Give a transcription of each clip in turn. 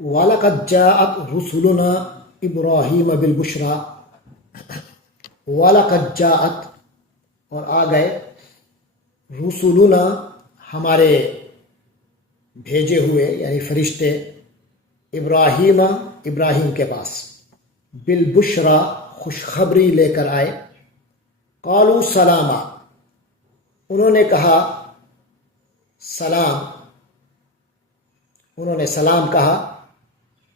وَلَقَدْ جَاءَتْ رُسُلُنَا إِبْرَاهِيمَ بِالْبُشْرَى وَلَقَدْ جَاءَتْ اور آ گئے رسولنا ہمارے بھیجے ہوئے یعنی فرشتے ابراہیم کے پاس بالبشرا خوشخبری لے کر آئے قالوا سلاما انہوں نے کہا سلام انہوں نے سلام کہا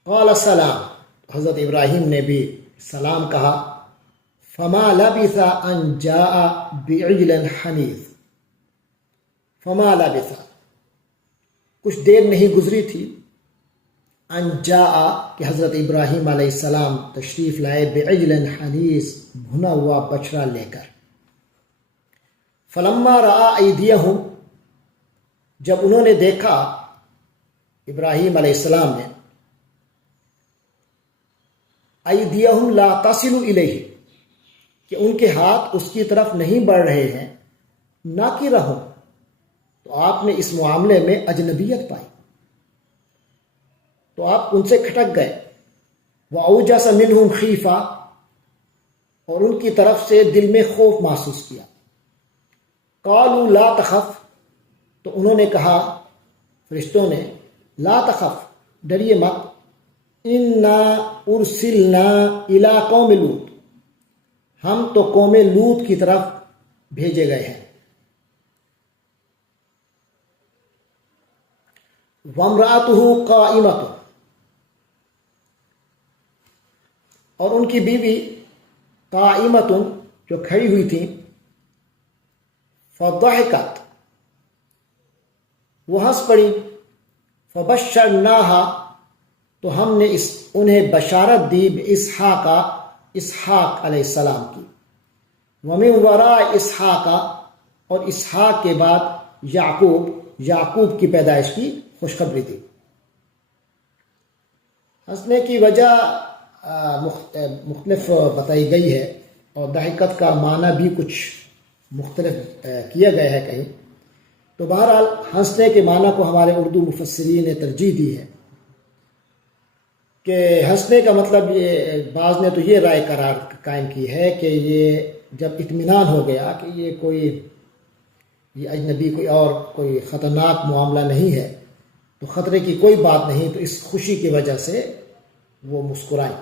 قال سلام حضرت ابراہیم نے بھی سلام کہا فما لبث ان جاء بعجل حنیذ فما لبث کچھ دیر نہیں گزری تھی ان جاء کہ حضرت ابراہیم علیہ السلام تشریف لائے بعجل حنیذ بھنا ہوا بچڑا لے کر فلما رأى ایدیہم جب انہوں نے دیکھا ابراہیم علیہ السلام نے ایدیہم لا تصل الیہ کہ ان کے ہاتھ اس کی طرف نہیں بڑھ رہے ہیں نہ کہ رہو تو آپ نے اس معاملے میں اجنبیت پائی تو آپ ان سے کھٹک گئے وَأَوْجَسَ مِنْهُمْ خِیفَةً اور ان کی طرف سے دل میں خوف محسوس کیا قالوا لا تخف تو انہوں نے کہا فرشتوں نے لا تخف ڈریے مت انا ارسلنا الی قوم لوط ہم تو قوم لوط کی طرف بھیجے گئے ہیں وامرأتہ قائمۃ اور ان کی بیوی قائمۃ جو کھڑی ہوئی تھی فضحکت وہ ہنس پڑی فبشرناہا تو ہم نے انہیں بشارت دی اسحاق علیہ السلام کی ومن وراء اسحاق اور اسحاق کے بعد یعقوب کی پیدائش کی خوشخبری دی ہنسنے کی وجہ مختلف بتائی گئی ہے اور ضحکت کا معنی بھی کچھ مختلف کیا گیا ہے کہیں تو بہرحال ہنسنے کے معنی کو ہمارے اردو مفسرین نے ترجیح دی ہے کہ ہنسنے کا مطلب یہ بعض نے تو یہ رائے قائم کی ہے کہ یہ جب اطمینان ہو گیا کہ یہ اجنبی کوئی خطرناک معاملہ نہیں ہے تو خطرے کی کوئی بات نہیں تو اس خوشی کی وجہ سے وہ مسکرائیں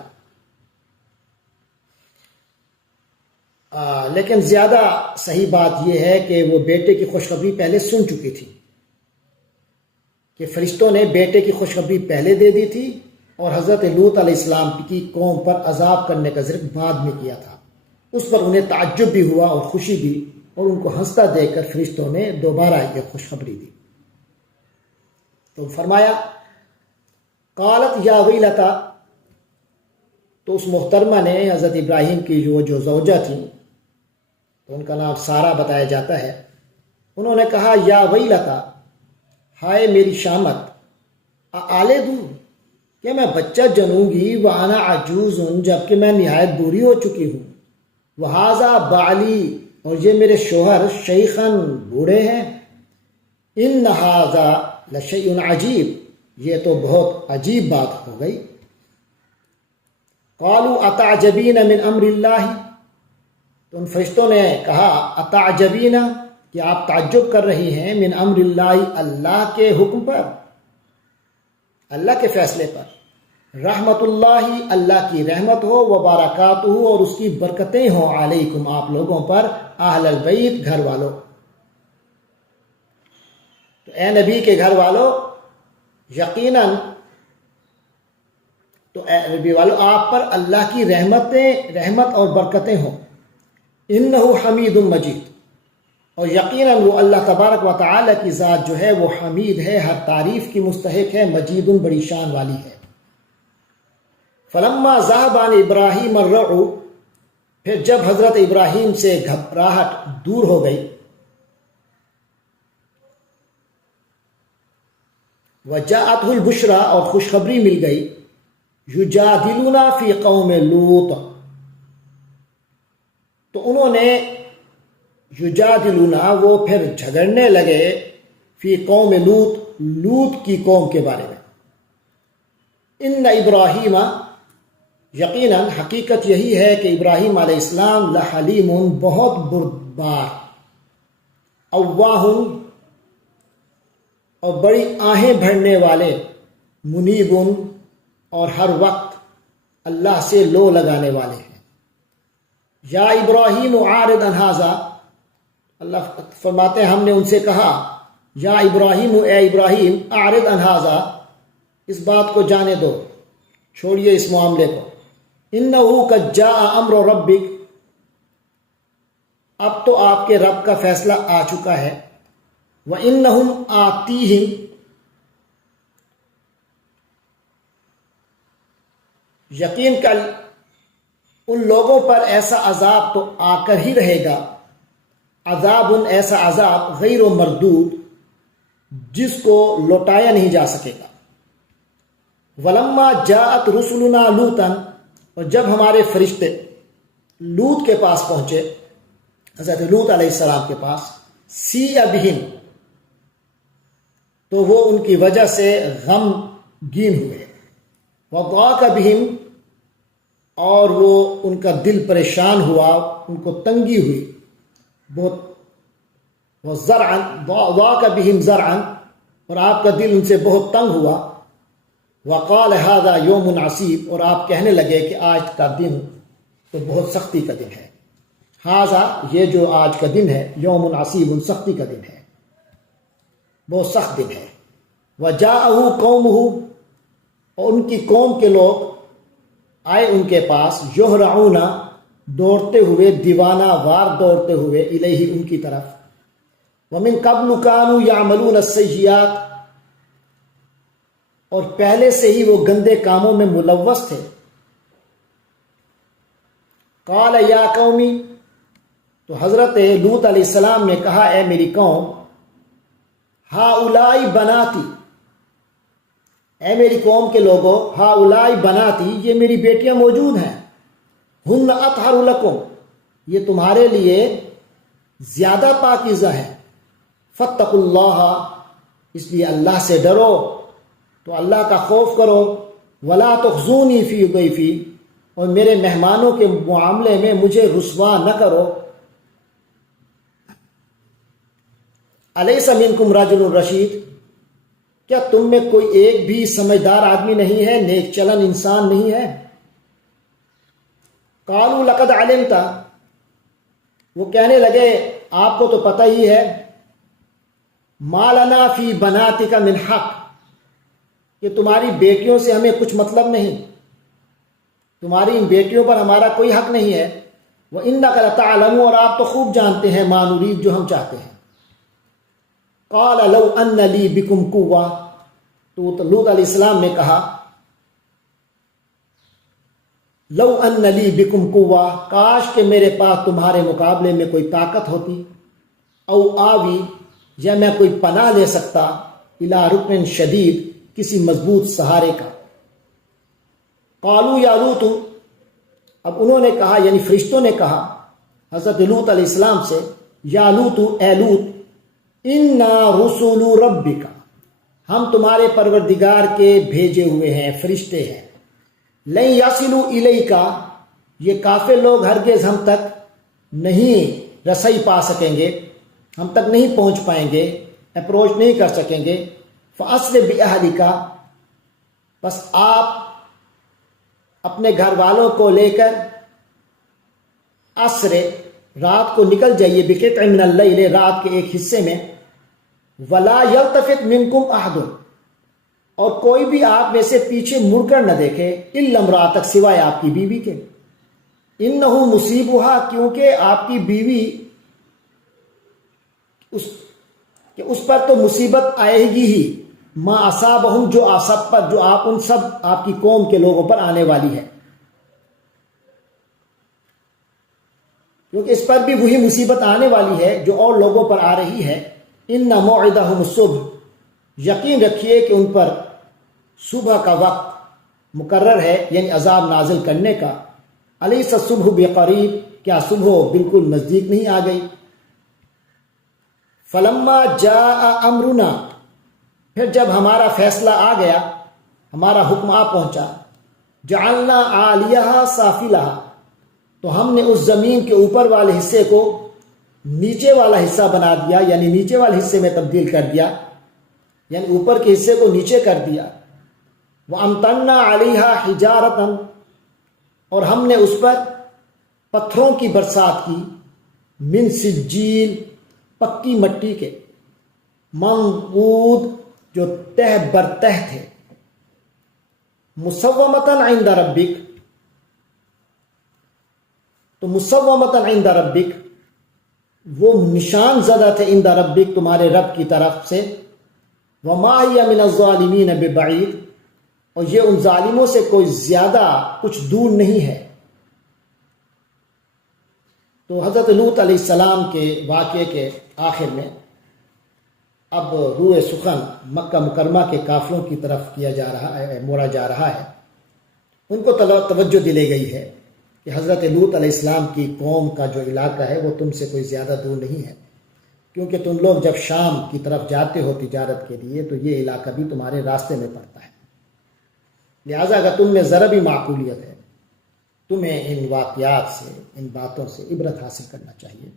لیکن زیادہ صحیح بات یہ ہے کہ وہ بیٹے کی خوشخبری پہلے سن چکی تھی کہ فرشتوں نے بیٹے کی خوشخبری پہلے دے دی تھی اور حضرت لوط علیہ السلام کی قوم پر عذاب کرنے کا ذکر بعد میں کیا تھا اس پر انہیں تعجب بھی ہوا اور خوشی بھی اور ان کو ہنستا دیکھ کر فرشتوں نے دوبارہ یہ خوشخبری دی تو فرمایا قالت یا ویلتا تو اس محترمہ نے حضرت ابراہیم کی جو زوجہ تھیں تو ان کا نام سارہ بتایا جاتا ہے انہوں نے کہا یا ویلتا ہائے میری شامت آلدو کہ میں بچہ جنوں گی وانا عجوز جبکہ میں نہایت بوڑھی ہو چکی ہوں وہذا بالی اور یہ میرے شوہر شیخن بوڑھے ہیں ان ھذا لشیء عجیب یہ تو بہت عجیب بات ہو گئی قالوا اتعجبین من امر اللہ تو ان فرشتوں نے کہا اتعجبین کہ آپ تعجب کر رہی ہیں من امر اللہ اللہ کے حکم پر اللہ کے فیصلے پر رحمت اللہ اللہ کی رحمت ہو وبرکاتہ اور اس کی برکتیں ہوں علیکم آپ لوگوں پر اہل البیت گھر والوں تو اے نبی کے گھر والوں یقیناً تو اے نبی والوں آپ پر اللہ کی رحمت اور برکتیں ہوں انہ حمید مجید اور یقیناً وہ اللہ تبارک و تعالی کی ذات جو ہے وہ حمید ہے ہر تعریف کی مستحق ہے مجید بڑی شان والی ہے فلما ذهب عن ابراہیم الرعو پھر جب حضرت ابراہیم سے گھبراہٹ دور ہو گئی وجاءته البشرى اور خوشخبری مل گئی یجادلونا فی قوم لوط تو انہوں نے یجادلونا وہ پھر جھگڑنے لگے فی قوم لوط کی قوم کے بارے میں ان ابراہیم، یقیناً حقیقت یہی ہے کہ ابراہیم علیہ السلام لحلیم، بہت بردبار، اواہ، اور بڑی آہیں بھرنے والے، منیب، اور ہر وقت اللہ سے لو لگانے والے ہیں۔ یا ابراہیم اعرض عن ھذا، اللہ فرماتے ہیں ہم نے ان سے کہا یا ابراہیم، اے ابراہیم، اعرض عن ھذا، اس بات کو جانے دو، چھوڑیے اس معاملے کو، انہ قد جاء امر ربک، اب تو آپ کے رب کا فیصلہ آ چکا ہے، وَإِنَّهُمْ آتِيهِمْ، یقین کل ان لوگوں پر ایسا عذاب تو آ کر ہی رہے گا، عذاب، ایسا عذاب، غیر مردود، جس کو لوٹایا نہیں جا سکے گا۔ وَلَمَّا جَاءَتْ رُسُلُنَا لُوطًا، اور جب ہمارے فرشتے لوط کے پاس پہنچے، حضرت لوط علیہ السلام کے پاس، سِیَ بِہِمْ، تو وہ ان کی وجہ سے غمگین ہوئے، وَضَاقَ بِهِمْ، اور وہ ان کا دل پریشان ہوا، ان کو تنگی ہوئی بہت، وَضَاقَ بِهِمْ زَرْعًا، اور آپ کا دل ان سے بہت تنگ ہوا، وَقَالَ هَذَا يَوْمٌ عَسِيرٌ، اور آپ کہنے لگے کہ آج کا دن تو بہت سختی کا دن ہے، ہذا، یہ جو آج کا دن ہے، یوم عصیب، سختی کا دن ہے، بہت سخت دن ہے۔ وَجَاءَهُ قَوْمُهُ، اور ان کی قوم کے لوگ آئے ان کے پاس، یہرعون، دوڑتے ہوئے، دیوانہ وار دوڑتے ہوئے، الیہ، ان کی طرف، وَمِن قَبْلُ كَانُوا يَعْمَلُونَ السَّيِّئَاتِ، اور پہلے سے ہی وہ گندے کاموں میں ملوث تھے۔ قَالَ يَا قَوْمِ، تو حضرت لوط علیہ السلام نے کہا، اے میری قوم، ہؤلاء بناتی، اے میری قوم کے لوگوں، ہؤلاء بناتی، یہ میری بیٹیاں موجود ہیں، ہن اطہر لکم، یہ تمہارے لیے زیادہ پاکیزہ ہیں، فاتقوا اللہ، اس لیے اللہ سے ڈرو، تو اللہ کا خوف کرو، ولا تخزونی فی ضیفی، اور میرے مہمانوں کے معاملے میں مجھے رسوا نہ کرو، الیس منکم رجل رشید، کیا تم میں کوئی ایک بھی سمجھدار آدمی نہیں ہے، نیک چلن انسان نہیں ہے؟ قالوا لقد علمت، وہ کہنے لگے آپ کو تو پتہ ہی ہے، ما لنا فی بناتک من حق، کہ تمہاری بیٹیوں سے ہمیں کچھ مطلب نہیں، تمہاری ان بیٹیوں پر ہمارا کوئی حق نہیں ہے، وَإِنَّكَ لَتَعْلَمُ، اور آپ تو خوب جانتے ہیں، مَا نُرِيدُ، جو ہم چاہتے ہیں۔ قَالَ لَوْ أَنَّ لِي بِكُمْ قُوَّةً، تو لوط علیہ السلام نے کہا، لَوْ أَنَّ لِي بِكُمْ قُوَّةً، کاش کہ میرے پاس تمہارے مقابلے میں کوئی طاقت ہوتی، او آوی، یا میں کوئی پناہ لے سکتا، اِلَىٰ رُكْنٍ شَدِيدٍ، کسی مضبوط سہارے کا۔ قالوا یا لوط، اب انہوں نے کہا، یعنی فرشتوں نے کہا حضرت لوط علیہ السلام سے، یا لوط، اے لوط، انا رسول ربک، ہم تمہارے پروردگار کے بھیجے ہوئے ہیں، فرشتے ہیں، لن یصلوا الیک، یہ کافر لوگ ہرگز ہم تک نہیں رسائی پا سکیں گے، ہم تک نہیں پہنچ پائیں گے، اپروچ نہیں کر سکیں گے، فَأَسْرِ بِأَهْلِكَ، بس آپ اپنے گھر والوں کو لے کر، عصر، رات کو نکل جائیے، بقطع من اللیل، رات کے ایک حصے میں، ولا یلتفت منکم احد، اور کوئی بھی آپ میں سے پیچھے مڑ کر نہ دیکھے، الا امرأتک، سوائے آپ کی بیوی کے، انہ مصیبہا، کیونکہ آپ کی بیوی اس پر تو مصیبت آئے گی ہی، ما اصابہم، جو سب پر، جو آپ ان سب آپ کی قوم کے لوگوں پر آنے والی ہے، کیونکہ اس پر بھی وہی مصیبت آنے والی ہے جو اور لوگوں پر آ رہی ہے۔ ان موعدہم الصبح، یقین رکھیے کہ ان پر صبح کا وقت مقرر ہے، یعنی عذاب نازل کرنے کا، الیس الصبح بقریب، کیا صبح بالکل نزدیک نہیں آ گئی؟ فلما جاء امرنا، پھر جب ہمارا فیصلہ آ گیا، ہمارا حکم آ پہنچا، جعلنا عالیہا سافلہا، تو ہم نے اس زمین کے اوپر والے حصے کو نیچے والا حصہ بنا دیا، یعنی نیچے والے حصے میں تبدیل کر دیا، یعنی اوپر کے حصے کو نیچے کر دیا۔ وَأَمْطَرْنَا عَلَيْهَا حِجَارَةً، اور ہم نے اس پر پتھروں کی برسات کی، من سجیل، پکی مٹی کے، منضود، جو تہ برتہ تھے، مسومۃ عند ربک، تو مسومۃ عند ربک، وہ نشان زدہ تھے عند ربک، تمہارے رب کی طرف سے، وما ہی من الظالمین ببعید، اور یہ ان ظالموں سے کوئی زیادہ کچھ دور نہیں ہے۔ تو حضرت لوط علیہ السلام کے واقعے کے آخر میں اب روئے سخن مکہ مکرمہ کے قافلوں کی طرف کیا جا رہا ہے، موڑا جا رہا ہے۔ ان کو توجہ دلائی گئی ہے کہ حضرت لوط علیہ السلام کی قوم کا جو علاقہ ہے وہ تم سے کوئی زیادہ دور نہیں ہے، کیونکہ تم لوگ جب شام کی طرف جاتے ہو تجارت کے لیے تو یہ علاقہ بھی تمہارے راستے میں پڑتا ہے، لہٰذا اگر تم میں ذرا بھی معقولیت ہے، تمہیں ان واقعات سے، ان باتوں سے عبرت حاصل کرنا چاہیے۔